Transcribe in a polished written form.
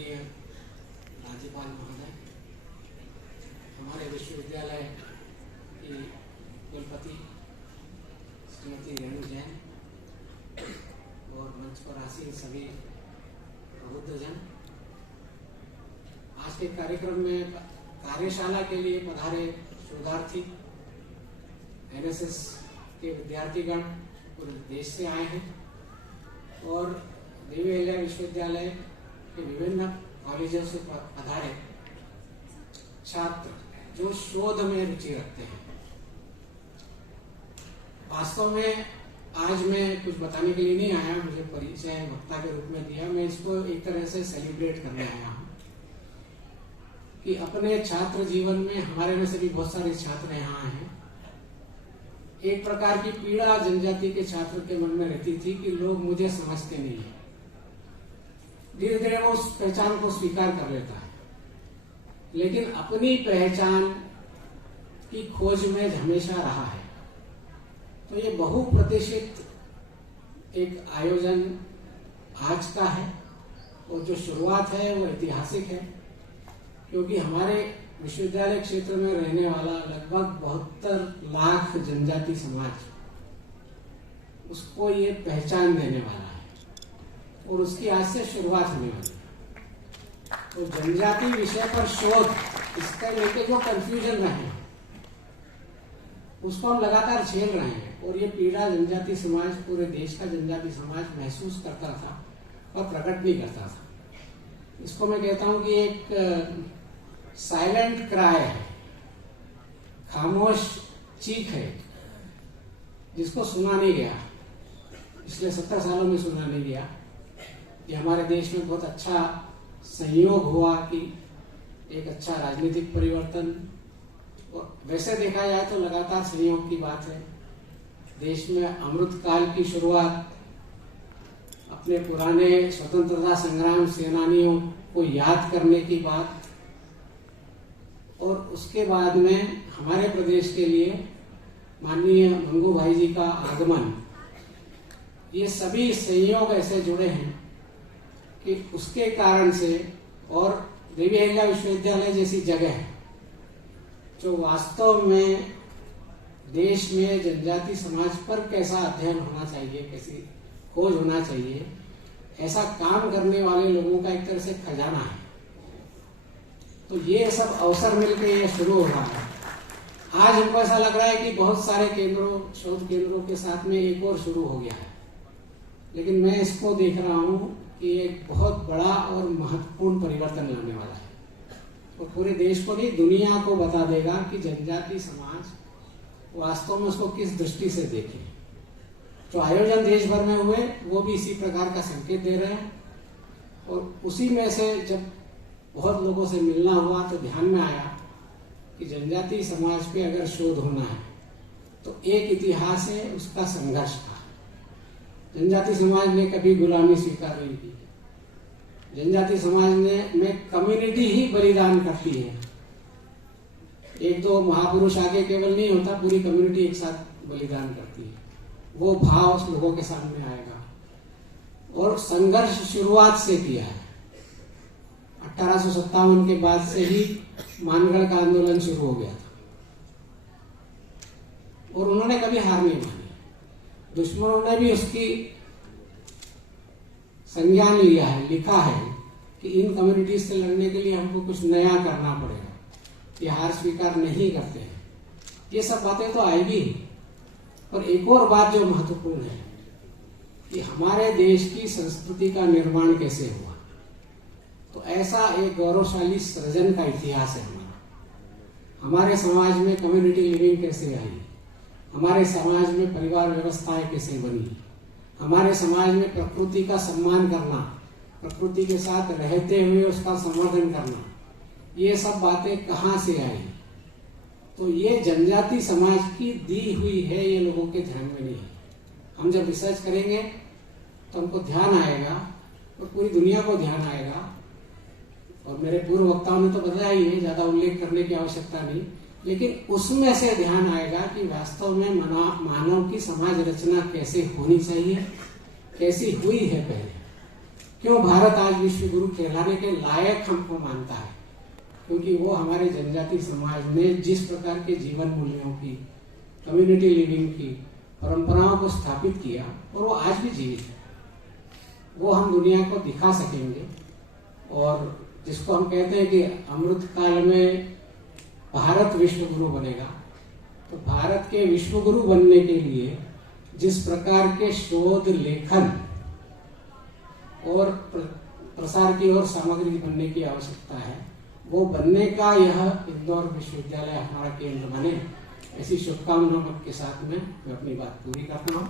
माननीय राज्यपाल महोदय, हमारे विश्वविद्यालय की कुलपति श्रीमती रेणु जैन और मंच पर आसीन सभी प्रबुद्धजन, आज के कार्यक्रम में कार्यशाला के लिए पधारे शोधार्थी, एनएसएस के विद्यार्थीगण पूरे देश से आए हैं और देवी अहिल्या विश्वविद्यालय के विभिन्न कॉलेजों से पधारे छात्र जो शोध में रुचि रखते हैं। वास्तव में आज मैं कुछ बताने के लिए नहीं आया, मुझे परिचय वक्ता के रूप में दिया। मैं इसको एक तरह से सेलिब्रेट करने आया हूँ कि अपने छात्र जीवन में हमारे में से भी बहुत सारे छात्र यहाँ हैं। एक प्रकार की पीड़ा जनजाति के छात्र के मन में रहती थी कि लोग मुझे समझते नहीं है। धीरे धीरे वो उस पहचान को स्वीकार कर लेता है, लेकिन अपनी पहचान की खोज में हमेशा रहा है। तो ये बहुप्रतिष्ठित एक आयोजन आज का है और जो शुरुआत है वो ऐतिहासिक है, क्योंकि हमारे विश्वविद्यालय क्षेत्र में रहने वाला लगभग 72 लाख जनजाति समाज उसको ये पहचान देने वाला है और उसकी आज से शुरुआत होने वाली है। तो जनजाति विषय पर शोध, इसका लेके जो कंफ्यूजन रहे उसको हम लगातार झेल रहे हैं और ये पीड़ा जनजाति समाज, पूरे देश का जनजाति समाज महसूस करता था और प्रकट नहीं करता था। इसको मैं कहता हूं कि एक साइलेंट क्राई है, खामोश चीख है जिसको सुना नहीं गया, पिछले 70 सालों में सुना नहीं गया। ये हमारे देश में बहुत अच्छा संयोग हुआ कि एक अच्छा राजनीतिक परिवर्तन, और वैसे देखा जाए तो लगातार संयोग की बात है। देश में अमृत काल की शुरुआत, अपने पुराने स्वतंत्रता संग्राम सेनानियों को याद करने की बात, और उसके बाद में हमारे प्रदेश के लिए माननीय मंगू भाई जी का आगमन, ये सभी संयोग ऐसे जुड़े हैं कि उसके कारण से, और देवी अहिल्या विश्वविद्यालय जैसी जगह है जो वास्तव में देश में जनजाति समाज पर कैसा अध्ययन होना चाहिए, कैसी खोज होना चाहिए, ऐसा काम करने वाले लोगों का एक तरह से खजाना है। तो ये सब अवसर मिलकर ये शुरू हो रहा है। आज हमको ऐसा लग रहा है कि बहुत सारे केंद्रों, शोध केंद्रों के साथ में एक और शुरू हो गया है, लेकिन मैं इसको देख रहा हूँ कि एक बहुत बड़ा और महत्वपूर्ण परिवर्तन लाने वाला है और पूरे देश को नहीं, दुनिया को बता देगा कि जनजाति समाज वास्तव में उसको किस दृष्टि से देखे। जो आयोजन देश भर में हुए वो भी इसी प्रकार का संकेत दे रहे हैं, और उसी में से जब बहुत लोगों से मिलना हुआ तो ध्यान में आया कि जनजाति समाज पे अगर शोध होना है तो एक इतिहास है उसका संघर्ष का। जनजाति समाज ने कभी गुलामी स्वीकार नहीं की। जनजाति समाज में कम्युनिटी ही बलिदान करती है। एक दो महापुरुष आगे केवल नहीं होता, पूरी कम्युनिटी एक साथ बलिदान करती है। वो भाव उस लोगों के सामने आएगा और संघर्ष शुरुआत से किया है। 1857 के बाद से ही मानगढ़ का आंदोलन शुरू हो गया था और उन्होंने कभी हार नहीं मानी। दुश्मनों ने भी उसकी संज्ञान लिया है, लिखा है कि इन कम्युनिटीज से लड़ने के लिए हमको कुछ नया करना पड़ेगा, ये हार स्वीकार नहीं करते हैं। ये सब बातें तो आएगी ही। और एक और बात जो महत्वपूर्ण है कि हमारे देश की संस्कृति का निर्माण कैसे हुआ, तो ऐसा एक गौरवशाली सृजन का इतिहास है हमारा। हमारे समाज में कम्युनिटी लिविंग कैसे आई, हमारे समाज में परिवार व्यवस्थाएं कैसे बनी, हमारे समाज में प्रकृति का सम्मान करना, प्रकृति के साथ रहते हुए उसका संवर्धन करना, ये सब बातें कहाँ से आई। तो ये जनजाति समाज की दी हुई है, ये लोगों के ध्यान में नहीं है। हम जब रिसर्च करेंगे तो हमको ध्यान आएगा और पूरी दुनिया को ध्यान आएगा। और मेरे पूर्व वक्ताओं ने तो बताया ही है, ज्यादा उल्लेख करने की आवश्यकता नहीं, लेकिन उसमें से ध्यान आएगा कि वास्तव में मानव की समाज रचना कैसे होनी चाहिए, कैसी हुई है पहले, क्यों भारत आज विश्व गुरु कहलाने के लायक हमको मानता है? क्योंकि वो हमारे जनजाति समाज ने जिस प्रकार के जीवन मूल्यों की, कम्युनिटी लिविंग की परंपराओं को स्थापित किया और वो आज भी जीवित है, वो हम दुनिया को दिखा सकेंगे। और जिसको हम कहते हैं कि अमृत काल में भारत विश्व गुरु बनेगा, तो भारत के विश्व गुरु बनने के लिए जिस प्रकार के शोध, लेखन और प्रसार की और सामग्री बनने की आवश्यकता है, वो बनने का यह इंदौर विश्वविद्यालय हमारा केंद्र बने, ऐसी शुभकामनाओं के साथ में मैं अपनी बात पूरी करता हूँ।